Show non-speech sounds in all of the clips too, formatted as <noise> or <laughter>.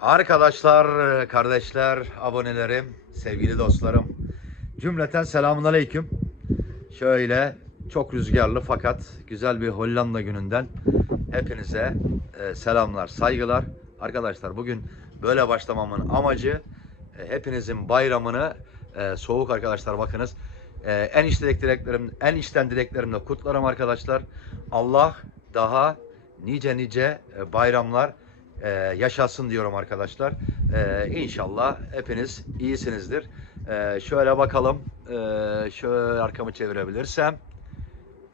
Arkadaşlar, kardeşler, abonelerim, sevgili dostlarım. Cümleten selamun aleyküm. Şöyle çok rüzgarlı fakat güzel bir Hollanda gününden hepinize e, selamlar, saygılar. Arkadaşlar bugün böyle başlamamın amacı e, hepinizin bayramını e, soğuk arkadaşlar bakınız. En içten dileklerim, en içten dileklerimle kutlarım arkadaşlar. Allah daha nice nice bayramlar e, yaşasın diyorum arkadaşlar. E, inşallah hepiniz iyisinizdir. E, şöyle bakalım. E, şöyle arkamı çevirebilirsem.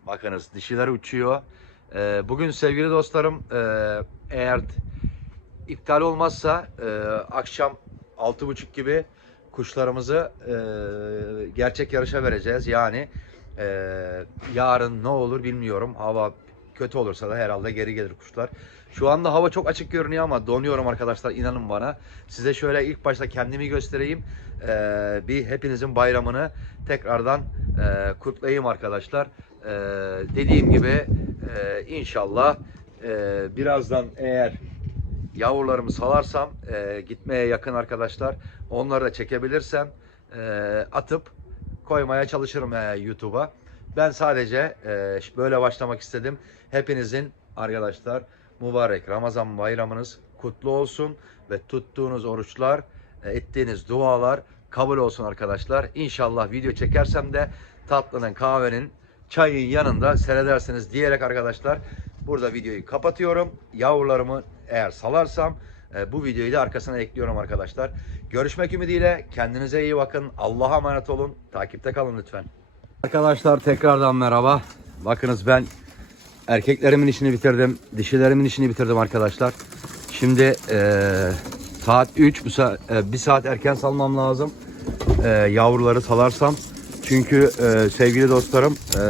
Bakınız dişiler uçuyor. E, bugün sevgili dostlarım e, eğer iptal olmazsa e, akşam 6.30 gibi kuşlarımızı e, gerçek yarışa vereceğiz. Yani e, yarın ne olur bilmiyorum. Hava kötü olursa da herhalde geri gelir kuşlar. Şu anda hava çok açık görünüyor ama donuyorum arkadaşlar inanın bana. Size şöyle ilk başta kendimi göstereyim. E, bir hepinizin bayramını tekrardan e, kutlayayım arkadaşlar. E, dediğim gibi e, inşallah e, birazdan eğer yavrularımı salarsam e, gitmeye yakın arkadaşlar onları da çekebilirsem e, atıp koymaya çalışırım e, YouTube'a. Ben sadece e, böyle başlamak istedim. Hepinizin arkadaşlar mübarek Ramazan bayramınız kutlu olsun ve tuttuğunuz oruçlar, e, ettiğiniz dualar kabul olsun arkadaşlar. İnşallah video çekersem de tatlının, kahvenin, çayın yanında seyredersiniz diyerek arkadaşlar burada videoyu kapatıyorum. Yavrularımı eğer salarsam e, bu videoyu da arkasına ekliyorum arkadaşlar. Görüşmek ümidiyle kendinize iyi bakın. Allah'a emanet olun. Takipte kalın lütfen. Arkadaşlar tekrardan merhaba. Bakınız ben erkeklerimin işini bitirdim. Dişilerimin işini bitirdim arkadaşlar. Şimdi e, saat 3 bu saat, e, bir saat erken salmam lazım. E, yavruları salarsam. Çünkü e, sevgili dostlarım e,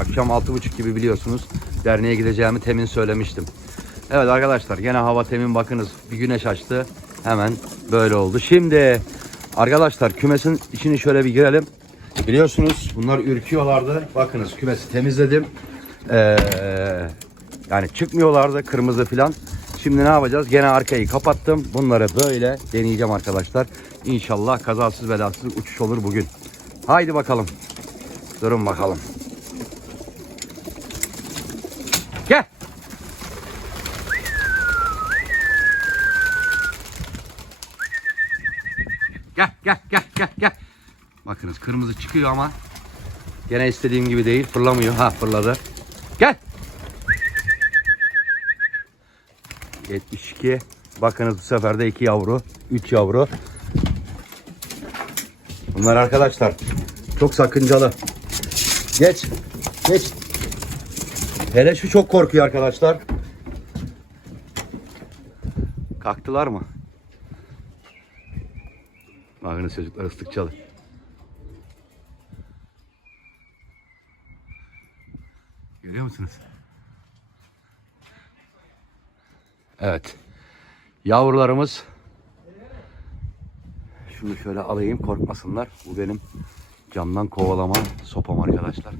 akşam 6.30 gibi biliyorsunuz derneğe gideceğimi temin söylemiştim. Evet arkadaşlar gene hava temin bakınız bir güneş açtı. Hemen böyle oldu. Şimdi arkadaşlar kümesin içini şöyle bir girelim. Biliyorsunuz bunlar ürküyorlardı. Bakınız kümesi temizledim. Ee, yani çıkmıyorlardı kırmızı falan. Şimdi ne yapacağız? Gene arkayı kapattım. Bunları böyle deneyeceğim arkadaşlar. İnşallah kazasız belasız uçuş olur bugün. Haydi bakalım. Durun bakalım. Gel. Gel gel gel gel gel. Bakınız kırmızı çıkıyor ama gene istediğim gibi değil. Fırlamıyor. Ha fırladı. Gel. 72. Bakınız bu sefer de 2 yavru. 3 yavru. Bunlar arkadaşlar çok sakıncalı. Geç. Geç. Hele şu çok korkuyor arkadaşlar. Kalktılar mı? Bakınız çocuklar ıslık çalı. Görüyor musunuz? Evet. Yavrularımız şunu şöyle alayım korkmasınlar. Bu benim camdan kovalama sopam arkadaşlar.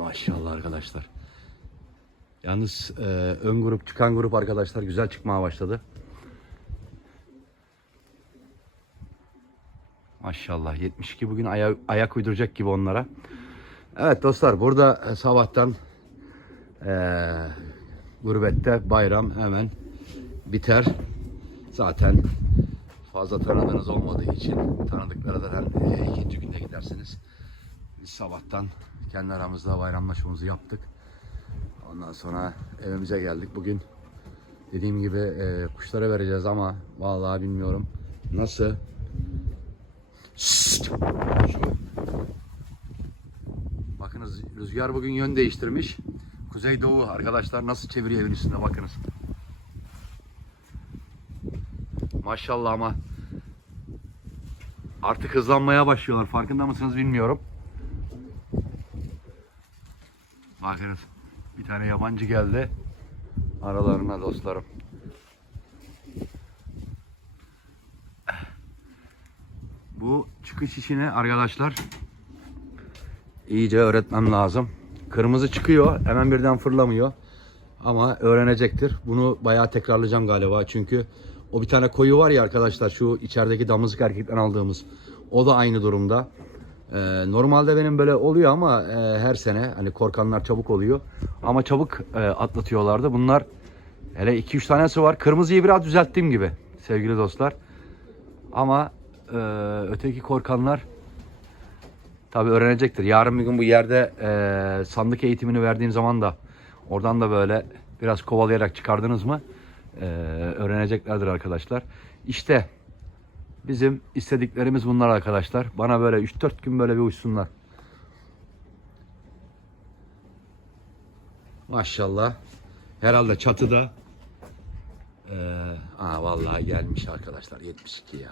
Maşallah arkadaşlar. Yalnız e, ön grup çıkan grup arkadaşlar güzel çıkmaya başladı. Maşallah 72 bugün aya- ayak uyduracak gibi onlara. Evet dostlar burada e, sabahtan e, gurbette bayram hemen biter. Zaten fazla tanıdığınız olmadığı için tanıdıklardan e, ikinci günde gidersiniz. Biz sabahtan kendi aramızda bayramlaşmamızı yaptık. Ondan sonra evimize geldik. Bugün dediğim gibi e, kuşlara vereceğiz ama vallahi bilmiyorum nasıl Şşt! Şu. Bakınız rüzgar bugün yön değiştirmiş. Kuzey doğu arkadaşlar nasıl çeviriyor evin üstünde bakınız. Maşallah ama artık hızlanmaya başlıyorlar. Farkında mısınız bilmiyorum. Bakınız bir tane yabancı geldi aralarına dostlarım. Bu çıkış işini arkadaşlar iyice öğretmem lazım. Kırmızı çıkıyor hemen birden fırlamıyor. Ama öğrenecektir. Bunu bayağı tekrarlayacağım galiba. Çünkü o bir tane koyu var ya arkadaşlar şu içerideki damızlık erkekten aldığımız. O da aynı durumda. Ee, normalde benim böyle oluyor ama e, her sene hani korkanlar çabuk oluyor. Ama çabuk e, atlatıyorlardı. Bunlar hele 2-3 tanesi var. Kırmızıyı biraz düzelttiğim gibi sevgili dostlar. Ama e, öteki korkanlar tabi öğrenecektir. Yarın bir gün bu yerde e, sandık eğitimini verdiğim zaman da oradan da böyle biraz kovalayarak çıkardınız mı e, öğreneceklerdir arkadaşlar. İşte bizim istediklerimiz bunlar arkadaşlar. Bana böyle 3-4 gün böyle bir uçsunlar. Maşallah. Herhalde çatıda ee, aa vallahi gelmiş arkadaşlar 72 ya.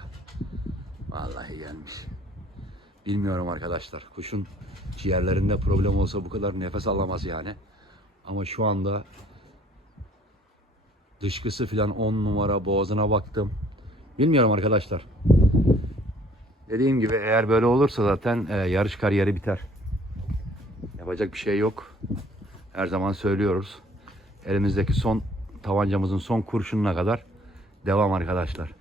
Vallahi gelmiş. Bilmiyorum arkadaşlar. Kuşun ciğerlerinde problem olsa bu kadar nefes alamaz yani. Ama şu anda dışkısı filan 10 numara boğazına baktım. Bilmiyorum arkadaşlar. Dediğim gibi eğer böyle olursa zaten e, yarış kariyeri biter. Yapacak bir şey yok. Her zaman söylüyoruz. Elimizdeki son tabancamızın son kurşununa kadar devam arkadaşlar.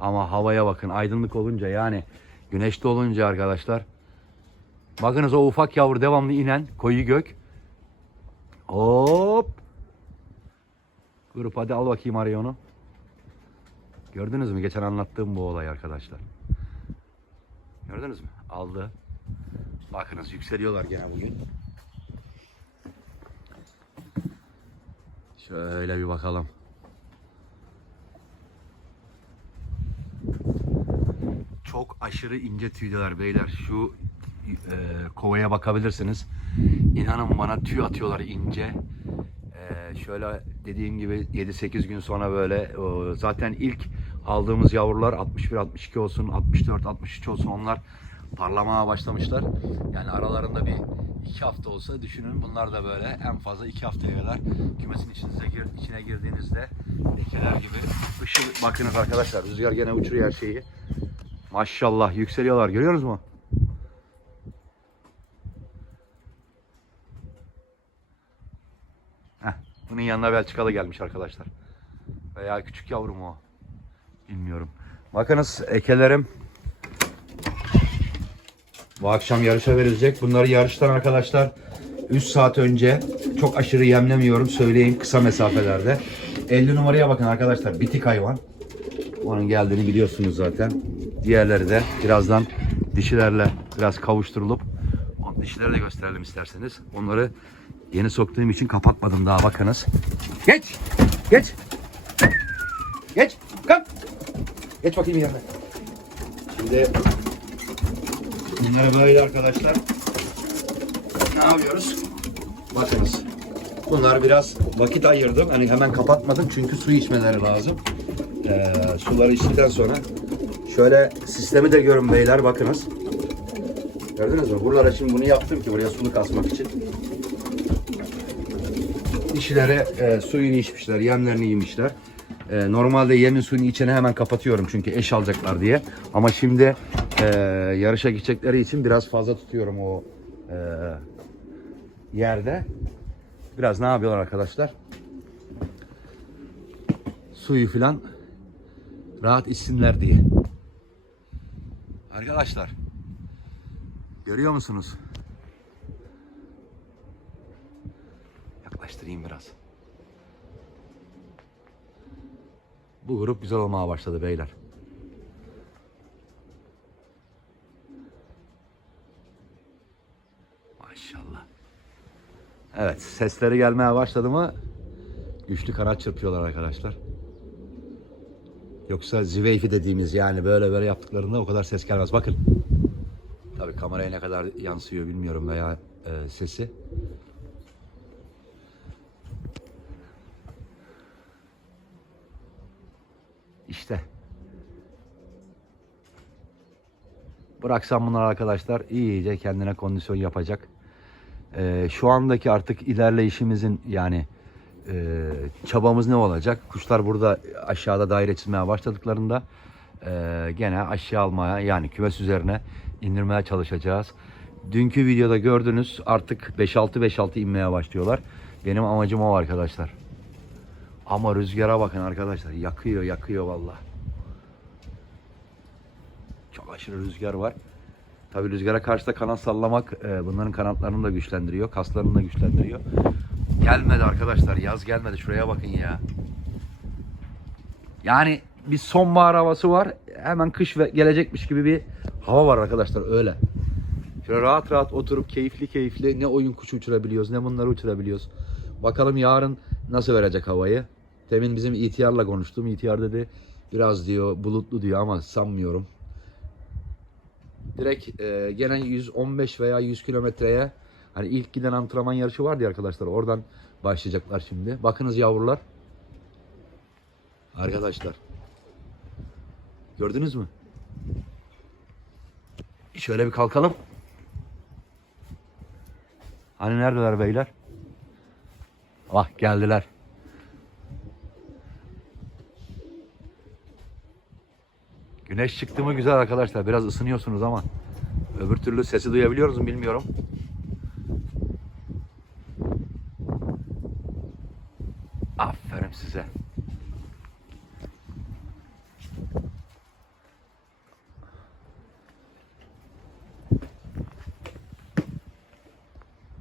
Ama havaya bakın aydınlık olunca yani güneşli olunca arkadaşlar. Bakınız o ufak yavru devamlı inen koyu gök. Hop. Grup hadi al bakayım araya. Gördünüz mü geçen anlattığım bu olay arkadaşlar. Gördünüz mü? Aldı. Bakınız yükseliyorlar gene bugün. Şöyle bir bakalım. Çok aşırı ince tüydeler beyler. Şu e, kovaya bakabilirsiniz. İnanın bana tüy atıyorlar ince. E, şöyle dediğim gibi 7-8 gün sonra böyle o, zaten ilk aldığımız yavrular 61-62 olsun, 64-63 olsun onlar parlamaya başlamışlar. Yani aralarında bir iki hafta olsa düşünün bunlar da böyle en fazla iki haftaya kadar kümesin içinize gir, içine girdiğinizde lekeler gibi ışıl bakınız arkadaşlar rüzgar gene uçuruyor her şeyi. Maşallah yükseliyorlar görüyorsunuz mu? Heh, bunun yanına Belçikalı gelmiş arkadaşlar. Veya küçük yavrum o. Bilmiyorum. Bakınız ekelerim bu akşam yarışa verilecek. Bunları yarıştan arkadaşlar 3 saat önce çok aşırı yemlemiyorum söyleyeyim kısa mesafelerde. 50 numaraya bakın arkadaşlar bitik hayvan. Onun geldiğini biliyorsunuz zaten. Diğerleri de birazdan dişilerle biraz kavuşturulup dişileri de gösterelim isterseniz. Onları yeni soktuğum için kapatmadım daha bakınız. Geç! Geç! Geç! Kalk! Geç bakayım yerine. Şimdi Bunları böyle arkadaşlar. Ne yapıyoruz? Bakınız. Bunlar biraz vakit ayırdım. Hani hemen kapatmadım çünkü su içmeleri lazım. Ee, suları içtikten sonra şöyle sistemi de görün beyler bakınız. Gördünüz mü? Buralara şimdi bunu yaptım ki buraya sulu kasmak için. Dişilere e, suyunu içmişler, yemlerini yemişler. E, normalde yemin suyunu içene hemen kapatıyorum çünkü eş alacaklar diye. Ama şimdi e, yarışa gidecekleri için biraz fazla tutuyorum o e, yerde. Biraz ne yapıyorlar arkadaşlar? Suyu filan rahat içsinler diye. Arkadaşlar görüyor musunuz? Yaklaştırayım biraz. Bu grup güzel olmaya başladı beyler. Maşallah. Evet sesleri gelmeye başladı mı güçlü kanat çırpıyorlar arkadaşlar. Yoksa ziveyfi dediğimiz yani böyle böyle yaptıklarında o kadar ses gelmez. Bakın. Tabii kameraya ne kadar yansıyor bilmiyorum veya e, sesi. İşte. Bıraksam bunlar arkadaşlar iyice kendine kondisyon yapacak. Ee, şu andaki artık ilerleyişimizin yani e, çabamız ne olacak? Kuşlar burada aşağıda daire çizmeye başladıklarında e, gene aşağı almaya yani kümes üzerine indirmeye çalışacağız. Dünkü videoda gördünüz artık 5-6-5-6 inmeye başlıyorlar. Benim amacım o arkadaşlar. Ama rüzgara bakın arkadaşlar. Yakıyor yakıyor vallahi. Çok aşırı rüzgar var. Tabi rüzgara karşı da kanat sallamak e, bunların kanatlarını da güçlendiriyor. Kaslarını da güçlendiriyor. Gelmedi arkadaşlar. Yaz gelmedi. Şuraya bakın ya. Yani bir sonbahar havası var. Hemen kış ve gelecekmiş gibi bir hava var arkadaşlar öyle. Şöyle rahat rahat oturup keyifli keyifli ne oyun kuşu uçurabiliyoruz ne bunları uçurabiliyoruz. Bakalım yarın nasıl verecek havayı. Demin bizim ihtiyarla konuştum. İhtiyar dedi biraz diyor bulutlu diyor ama sanmıyorum. Direkt e, gene 115 veya 100 kilometreye hani ilk giden antrenman yarışı vardı arkadaşlar oradan başlayacaklar şimdi. Bakınız yavrular. Arkadaşlar. Gördünüz mü? Şöyle bir kalkalım. Hani neredeler beyler? Bak geldiler. Güneş çıktı mı güzel arkadaşlar. Biraz ısınıyorsunuz ama öbür türlü sesi duyabiliyoruz mu bilmiyorum. Aferin size.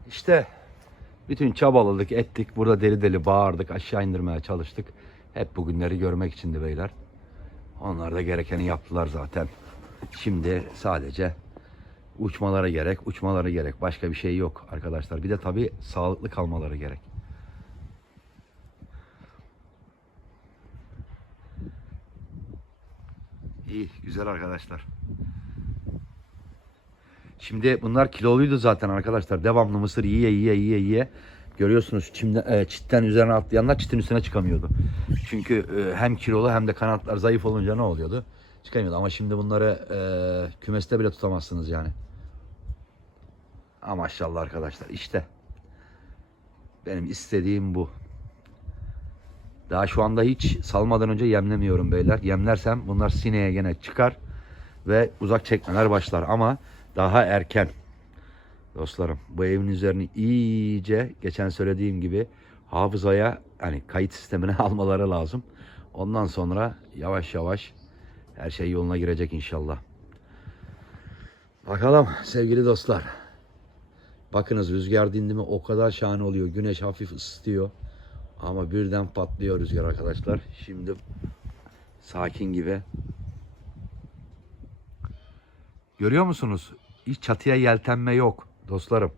İşte bütün çabaladık, ettik. Burada deli deli bağırdık, aşağı indirmeye çalıştık. Hep bu günleri görmek içindi beyler. Onlar da gerekeni yaptılar zaten. Şimdi sadece uçmaları gerek, uçmaları gerek. Başka bir şey yok arkadaşlar. Bir de tabii sağlıklı kalmaları gerek. İyi, güzel arkadaşlar. Şimdi bunlar kiloluydu zaten arkadaşlar. Devamlı mısır yiye yiye yiye yiye. Görüyorsunuz çimden, e, çitten üzerine atlayanlar çitin üstüne çıkamıyordu. Çünkü e, hem kilolu hem de kanatlar zayıf olunca ne oluyordu? Çıkamıyordu. Ama şimdi bunları e, kümeste bile tutamazsınız yani. Ama maşallah arkadaşlar işte. Benim istediğim bu. Daha şu anda hiç salmadan önce yemlemiyorum beyler. Yemlersem bunlar sineye gene çıkar ve uzak çekmeler başlar ama daha erken. Dostlarım bu evin üzerini iyice geçen söylediğim gibi hafızaya hani kayıt sistemine <laughs> almaları lazım. Ondan sonra yavaş yavaş her şey yoluna girecek inşallah. Bakalım sevgili dostlar. Bakınız rüzgar dindi mi o kadar şahane oluyor. Güneş hafif ısıtıyor. Ama birden patlıyor rüzgar arkadaşlar. Şimdi sakin gibi. Görüyor musunuz? Hiç çatıya yeltenme yok dostlarım.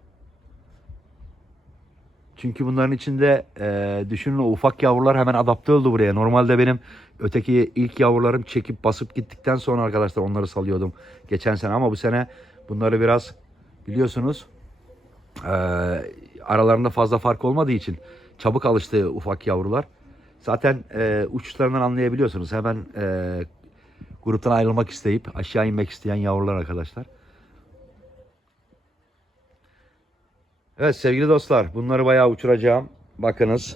Çünkü bunların içinde e, düşünün ufak yavrular hemen adapte oldu buraya. Normalde benim öteki ilk yavrularım çekip basıp gittikten sonra arkadaşlar onları salıyordum geçen sene. Ama bu sene bunları biraz biliyorsunuz e, aralarında fazla fark olmadığı için çabuk alıştı ufak yavrular. Zaten e, uçuşlarından anlayabiliyorsunuz. Hemen e, gruptan ayrılmak isteyip aşağı inmek isteyen yavrular arkadaşlar. Evet sevgili dostlar bunları bayağı uçuracağım. Bakınız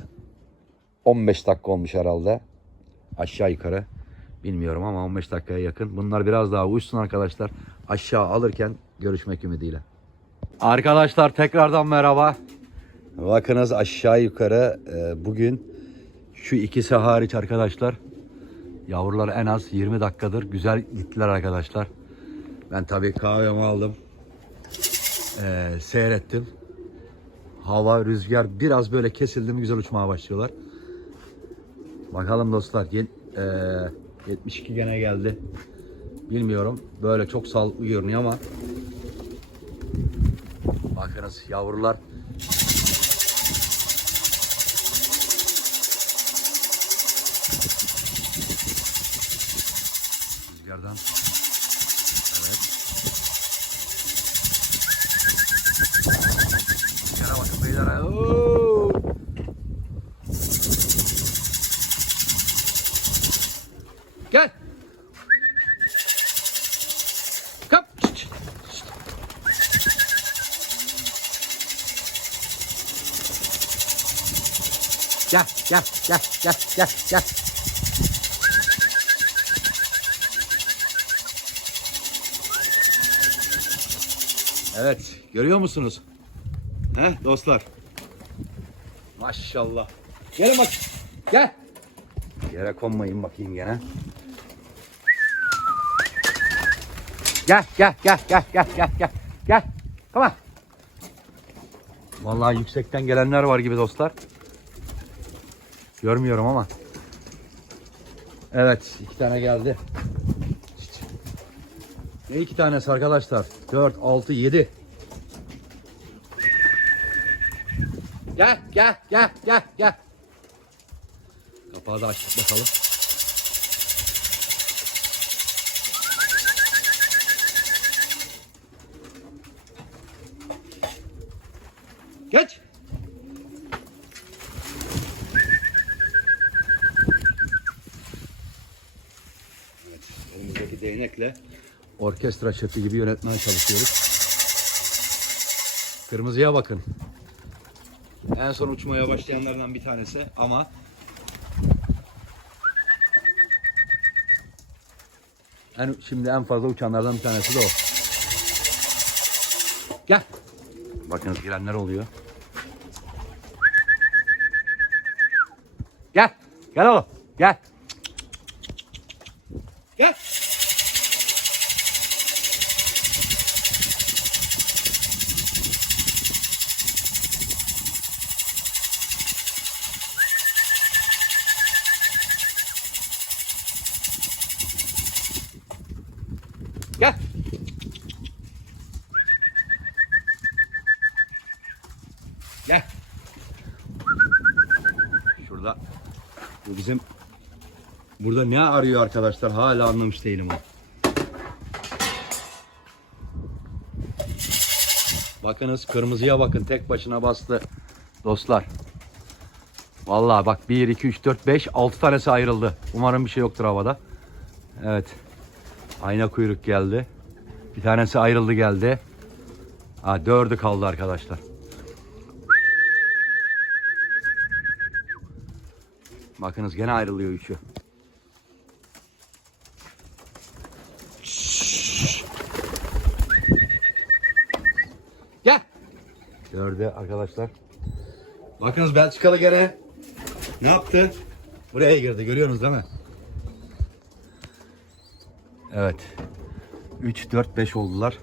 15 dakika olmuş herhalde. Aşağı yukarı. Bilmiyorum ama 15 dakikaya yakın. Bunlar biraz daha uçsun arkadaşlar. Aşağı alırken görüşmek ümidiyle. Arkadaşlar tekrardan merhaba. Bakınız aşağı yukarı e, bugün şu ikisi hariç arkadaşlar yavrular en az 20 dakikadır güzel gittiler arkadaşlar. Ben tabii kahvemi aldım. E, seyrettim. Hava, rüzgar biraz böyle kesildi mi güzel uçmaya başlıyorlar. Bakalım dostlar. Yet, e, 72 gene geldi. Bilmiyorum. Böyle çok sağlıklı görünüyor ama bakınız yavrular rüzgardan evet rüzgara bakın beyler Oo! Gel kap Şşt, şşt. gel gel gel gel gel gel Evet, görüyor musunuz? He dostlar. Maşallah. Gelin bak. Gel. Yere konmayın bakayım gene. Gel gel gel gel gel gel gel. Gel. On. Vallahi yüksekten gelenler var gibi dostlar. Görmüyorum ama. Evet iki tane geldi. Ne iki tanesi arkadaşlar? 4, 6, 7. Gel gel gel gel gel. Kapağı da açtık bakalım. Geç. Evet, elimizdeki değnekle orkestra şefi gibi yönetmeye çalışıyoruz. Kırmızıya bakın. En son uçmaya başlayanlardan bir tanesi ama en, şimdi en fazla uçanlardan bir tanesi de o. Gel. Bakınız girenler oluyor. Gel. Gel oğlum. Gel. Gel. Gel. Şurada. Bu bizim burada ne arıyor arkadaşlar? Hala anlamış değilim onu. Bakınız kırmızıya bakın tek başına bastı dostlar. Vallahi bak 1 2 3 4 5 6 tanesi ayrıldı. Umarım bir şey yoktur havada. Evet. Ayna kuyruk geldi. Bir tanesi ayrıldı geldi. Ha dördü kaldı arkadaşlar. Bakınız gene ayrılıyor üçü. Gel. Dördü arkadaşlar. Bakınız Belçikalı gene ne yaptı? Buraya girdi görüyorsunuz değil mi? Evet. 3, 4, 5 oldular.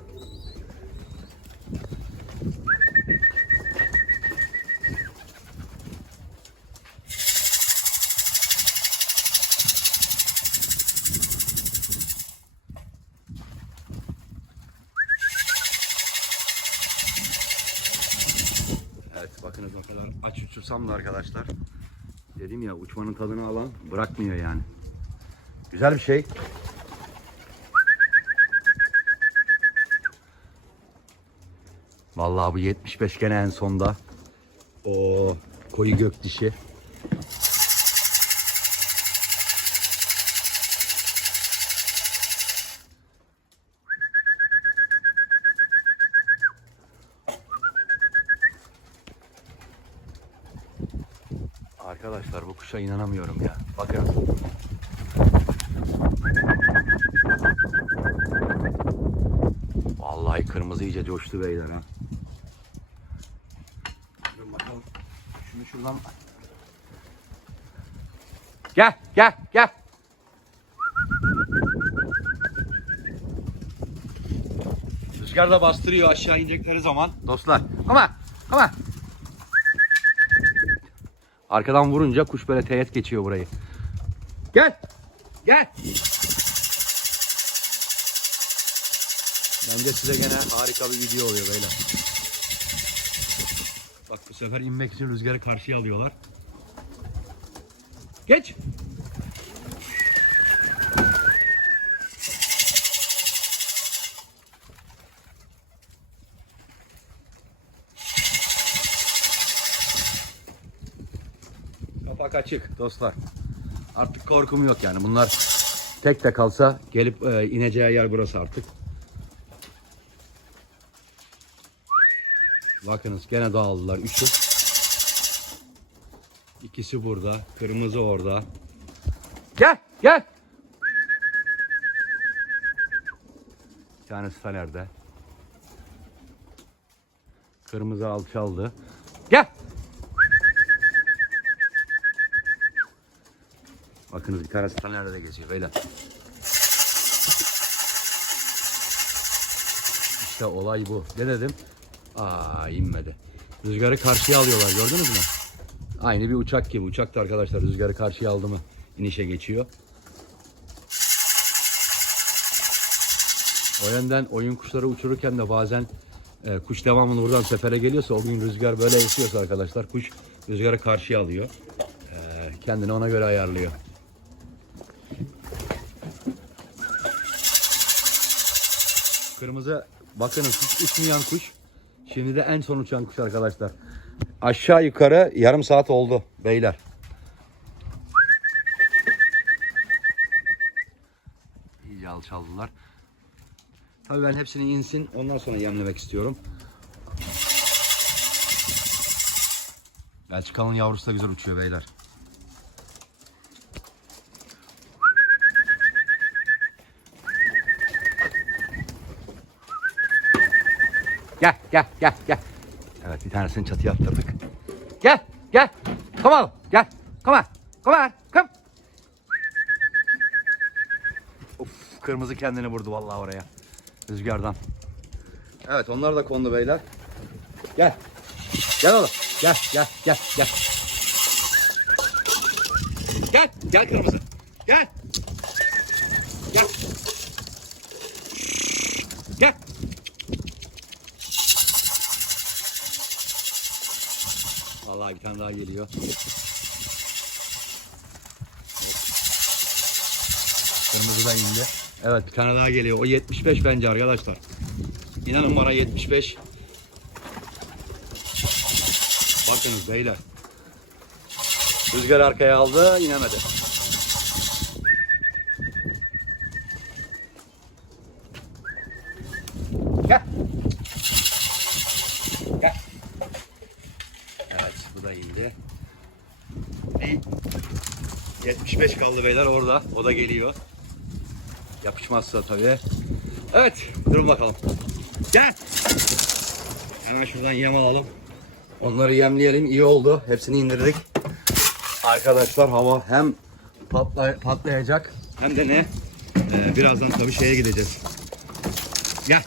Evet bakınız o kadar aç uçursam da arkadaşlar. Dedim ya uçmanın tadını alan bırakmıyor yani. Güzel bir şey. Vallahi bu 75 gene en sonda. O koyu gök dişi. Arkadaşlar bu kuşa inanamıyorum ya. Bakın. Vallahi kırmızı iyice coştu beyler ha. Bakalım. Şunu şuradan... Gel, gel, gel. Rüzgar da bastırıyor aşağı inecekleri zaman. Dostlar, ama, ama. Arkadan vurunca kuş böyle teğet geçiyor burayı. Gel, gel. Bence size gene harika bir video oluyor beyler. Bak bu sefer inmek için rüzgarı karşıya alıyorlar. Geç. Kapak açık dostlar. Artık korkum yok yani. Bunlar tek de kalsa gelip e, ineceği yer burası artık. Bakınız gene dağıldılar. Üçü. İkisi burada. Kırmızı orada. Gel gel. Bir tanesi Taner'de. Kırmızı alçaldı. Gel. Bakınız bir tanesi ta nerede geziyor beyler. İşte olay bu. Ne dedim? Aa inmedi. Rüzgarı karşıya alıyorlar gördünüz mü? Aynı bir uçak gibi. Uçak da arkadaşlar rüzgarı karşıya aldı mı inişe geçiyor. O yönden oyun kuşları uçururken de bazen e, kuş devamlı buradan sefere geliyorsa o gün rüzgar böyle esiyorsa arkadaşlar kuş rüzgarı karşıya alıyor. E, kendini ona göre ayarlıyor. Kırmızı bakınız uçmayan kuş. Şimdi de en son uçan kuş arkadaşlar. Aşağı yukarı yarım saat oldu beyler. İyice alçaldılar. Tabii ben hepsini insin ondan sonra yemlemek istiyorum. Belçikalı'nın yavrusu da güzel uçuyor beyler. Gel gel gel. Evet bir tanesini çatıya attırdık. Gel gel. Come on gel. Come on. Come on. Come. Of kırmızı kendini vurdu vallahi oraya. Rüzgardan. Evet onlar da kondu beyler. Gel. Gel oğlum. Gel gel gel gel. Gel gel kırmızı. Gel. Gel. Vallahi bir tane daha geliyor. Kırmızı da indi. Evet bir tane daha geliyor. O 75 bence arkadaşlar. İnanın bana 75. Bakınız beyler. Rüzgar arkaya aldı inemedi. Evet bu da indi. Bir 75 kaldı beyler orada. O da geliyor. Yapışmazsa tabii. Evet durun bakalım. Gel. Hemen şuradan yem alalım. Onları yemleyelim. iyi oldu. Hepsini indirdik. Arkadaşlar hava hem patla- patlayacak hem de ne? Ee, birazdan tabii şeye gideceğiz. Gel.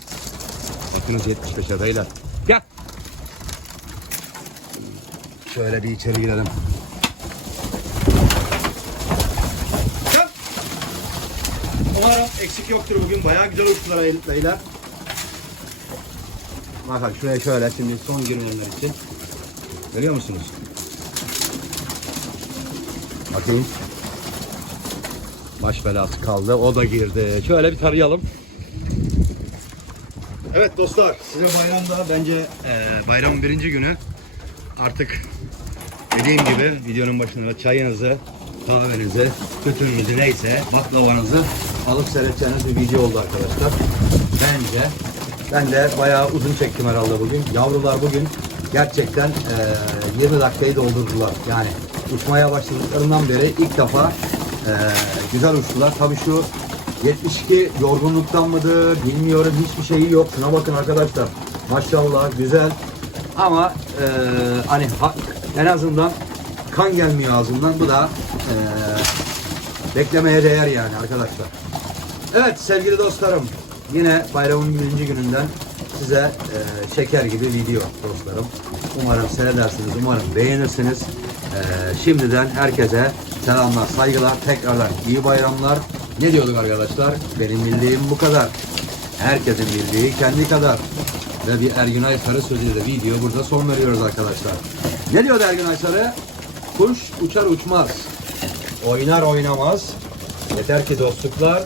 Bakınız 75'e beyler. Gel. Şöyle bir içeri girelim. Umarım eksik yoktur bugün. Bayağı güzel uçtular beyler. Bakın şuraya şöyle şimdi son girmeyenler için. Görüyor musunuz? Bakayım. Baş belası kaldı. O da girdi. Şöyle bir tarayalım. Evet dostlar size bayramda bence e, bayramın birinci günü artık dediğim gibi videonun başında çayınızı, kahvenizi, tütününüzü neyse baklavanızı alıp seyredeceğiniz bir video oldu arkadaşlar. Bence ben de bayağı uzun çektim herhalde bugün. Yavrular bugün gerçekten e, 20 dakikayı doldurdular. Yani uçmaya başladıklarından beri ilk defa e, güzel uçtular. Tabii şu 72 yorgunluktan mıdır bilmiyorum hiçbir şeyi yok. Şuna bakın arkadaşlar. Maşallah güzel. Ama e, hani ha- en azından kan gelmiyor ağzından. Bu da e, beklemeye değer yani arkadaşlar. Evet sevgili dostlarım. Yine bayramın birinci gününden size e, şeker gibi video dostlarım. Umarım seyredersiniz. Umarım beğenirsiniz. E, şimdiden herkese selamlar, saygılar. Tekrardan iyi bayramlar. Ne diyorduk arkadaşlar? Benim bildiğim bu kadar. Herkesin bildiği kendi kadar. Ve bir Ergünay Sarı sözüyle video burada son veriyoruz arkadaşlar. Ne diyor Ergünay Sarı? Kuş uçar uçmaz. Oynar oynamaz. Yeter ki dostluklar,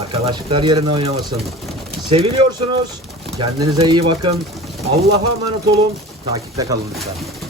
arkadaşlıklar yerine oynamasın. Seviliyorsunuz. Kendinize iyi bakın. Allah'a emanet olun. Takipte kalın lütfen.